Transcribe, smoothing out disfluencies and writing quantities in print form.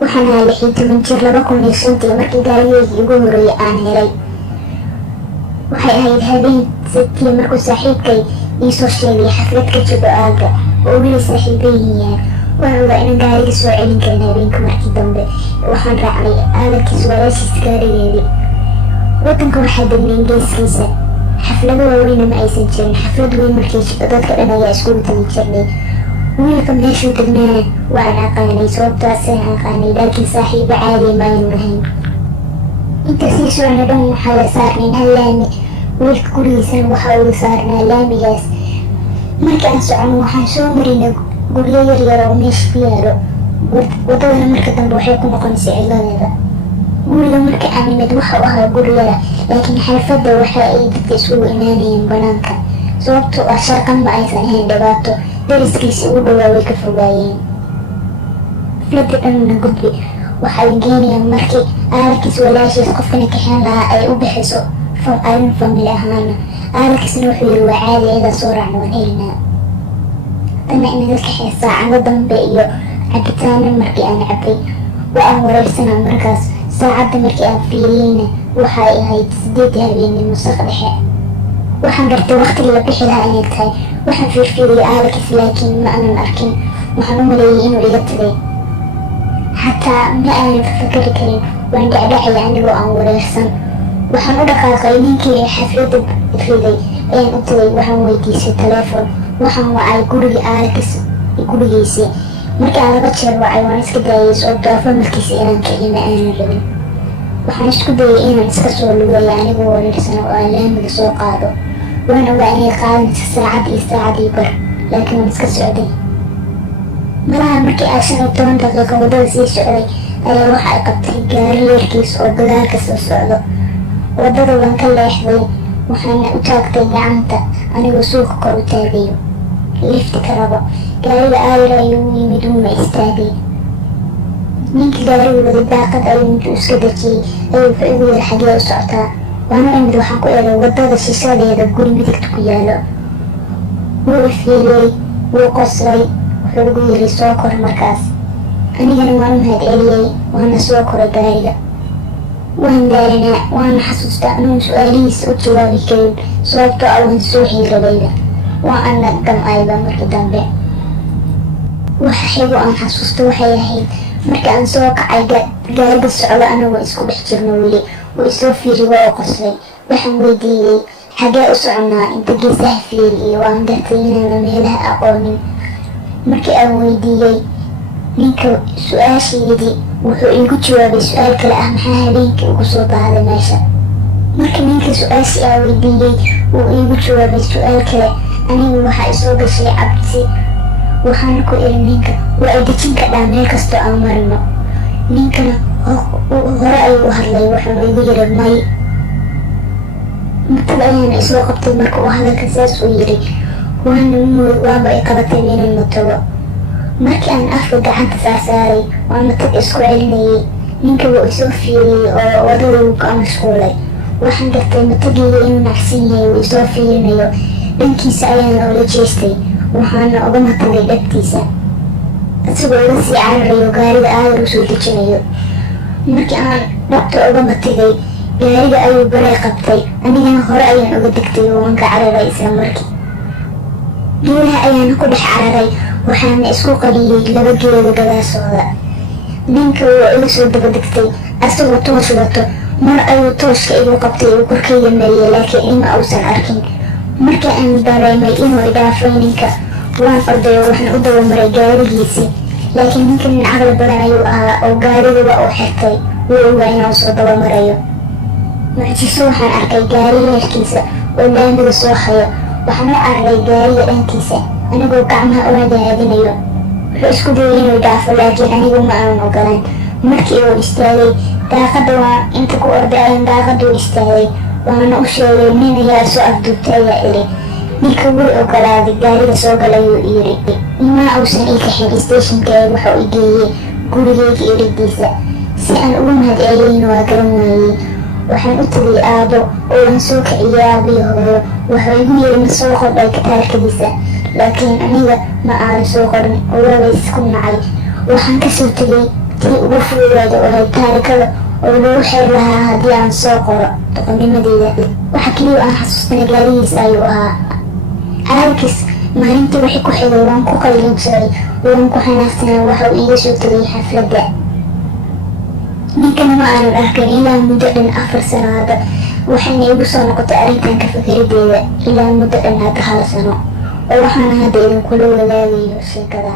waxaan ahaa 16 jir 2005 markii gaarigeygii ugu horeeyay aan helay. waxay ahayd habeen sabtii markuu saaxiibkay iisoo sheegay xaflad ka jiro aaga oo weli saaxiibayeen. waan ogaa inaan gaariga soo celin karin habeenka. markii dambe waxaan raacnay aadankiis walaashiis gaarigeedii. wadanka waxaa degneen geeskiisa. xaflado waaweyna ma aysan jirin. xaflad weyn markii jirto dadka dhan ayaa iskugu tagi jirnay. wiilka meeshuu degnaana waan aqaanay, sababtaasaan aqaanay, laakiin saaxiibo caadi maaynu ahayn. inta sii socna dhan waxaa la saarnayn hal laami. wiilka gurigiisana waxaa uga saarnaa laamigaas. markii aan socono waxaan soo marinay guryo yaryar oo meesha ku yaalo. wadadana marka dambe waxay ku noqonaysay ciladeeda. guriga markii aan nimid waxau ahaa guri yara, laakiin xaafadda waxa ay dadka isugu imaanayeen banaanka, sababtoo ah sharqan ma aysan ahayn dhibaato. dariskiisi ugu dhawaa way ka fogaayeen. xafladda dhanna gudbi waxay geenayaan markii aadankiis walaashiis qofkana kaxeen lahaa ay u bixiso aynan famili ahaana. aadankiisna wuxuu yiri waa caadi, cidaa soo raacna waan helinaa. dana inaga kaxee saacado dambe iyo cabitaana markii aan cabay waa aan wareersanaa. markaas saacadda markii aan fiiriyeyna waxay ahayd 8 habeenimo saq dhexe. waxaan gartay waqtigii la bixi lahaa inay tahay. waxaan fiirfiiriyay aadankiis laakiin ma aanan arkin. waxaan u maleeyay inuu iga tagay. xataa ma aanan fakari karin. waan dhacdhacaya anigoo aan wareersan. waxaan u dhaqaaqay ninkii xafladda riday ayaan u tagay. waxaan weydiisay taleefon. waxaan wacay gurigii aadankiis gurigiisii. markii aan 2 jeer wacay waan iska daayay sababtoo ah familkiisa inaan kiciyo ma aanan rabin. waxaan isku dayay inaan iska soo lugeeyo anigoo wareersan oo aan laamiga soo qaado. waan ogaa inay qaadanaysa saacad iyo bar, laakiin waan iska socday. malaha markii aan 15 daqiiqo wadada sii socday ayaa waxa ay qabtay gaari leerkiis oo dagaalka soo socdo. wadada waan ka leexday. waxaana u taagtay gacanta anigoo suuqa kor u taagayo lifti ka rabo. gaariga aayar ayuu u yimid wuuna istaagay. ninkii gaariga waday daaqad ayuu intuu iska dejiyey ayuu wuxuu igu yiri xagee u socotaa. waana imid waxaan ku eeday wadada shishadeeda guri midigta ku yaalo. wuu ifiiliyey, wuu qoslay, wuxuu igu yiri soo kor markaas. anigana waan u mahad celiyey, waana soo koray gaariga. waan daaranaa, waana xasuustaa anuun su-aalihiisa u jawaabi karin sababtoo ah waan soo xiirabayda. waa ana damcayba markii dambe. waxa xigo aan xasuusto waxay ahayd markii aan soo kacay gaariga socdo anagoo isku dhex jirno weli. wuu isoo fiiriy waa u qoslay. waxaan weydiiyey xagee u soconaa, inta geesaha fiiriyey. waan gartay inaana meelaha aqoonin. markii aan weydiiyey ninka su-aashaydii wuxuu iigu jawaabay su-aal kale ah, maxaa habeenkii ugu soo baahday meesha. marka ninka su-aashii aan weydiiyey wuu iigu jawaabay su-aal kale, anigu waxaa isoo gashay cabsi. waxaana ku iri ninka waa ay dejin kadhaa meel kastoo aan marino. ninkana hore ayuu u hadlay. wuxuuna igu yiri may. matada ayaana isoo qabtay marka uu hadalka saas uu yiri. waaba ay qabatay inaan matago. markii aan afka gacanta saarsaaray waan matag isku celinayay. ninka wuu isoo fiiriyey oo wadada wuu ka mashquulay. waxaan gartay matagiiga inuu nacsan yahay, wuu isoo fiirinayo. dhankiisa ayaana ula jeestay. waxaana uga matagay dhabtiisa isagoo iga sii cararayo gaariga aayar usoo dejinayo. markii aan dhabta uga matagay gaariga ayuu baray qabtay. anigana hore ayaan uga degtay oo waan ka cararay isla markii. geelaha ayaana ku dhex cararay. waxaana isku qariyey 2 geeda gadaashooda. ninka wuu iga soo dabadegtay asagoo toosh wato. mar ayuu tooshka igu qabtay uu korkeyga mariyey, laakiin ima uusan arkin. markii aan dareemay inuu idhaafay ninka waan orday oo waxaan u dabamaray gaarigiisii. laakiin ninka nin caqli badan ayuu ahaa oo gaarigaba uu xirtay. wuu ogaa inuu soo dabamarayo. mucjiso waxaan arkay gaari leerkiisa oo laamiga soo hayo. waxaan u cararay gaariga dhankiisa anigoo gacmaha u hagaadinayo. wuxuu isku dayay inuu dhaafo laakiin anigu ma aanan ogolaan. markii uu istaagay daaqadda waan inta ku orday ayaan daaqaduu istaagay. waana u sheegay nin ayaa soo afduubtay ayaa iri. ninka wuu ogolaaday. gaariga soo galayuu yiri. imaa uusan ii kaxin stationkeega waxau i geeyey gurigeyga eridiisa. si aan ugu mahad celiyeyna waa garan waayey. waxaan u tagay aabo oo aan soo kiciyay aabii hooyo. wuxuu igu yiri ma soo qordhay kataalkadiisa, laakiin aniga ma aanan soo qorin oo waaba isku nacay. waxaan kasoo tegay tii ugu fududeeda oo ahayd taarikada oo lagu xeer lahaa haddii aan soo qoro doqonnimadeeda. waxa keliya aan xasuustana gaarigiisa ayuu ahaa. aalkis maalintii wixii ku xigay waan ku qaylin jiray, waan ku xanaaqsanaa waxa uu iiga soo tegay xafladda. ninkana ma aanan arkin ilaa muddo dhan 4 sano hadda, waxayna igu soo noqotay arrintan ka fikiradeeda ilaa muddo dhan hadda 1 sano, oo waxaana hadda idinkula wadaagayo sheekada.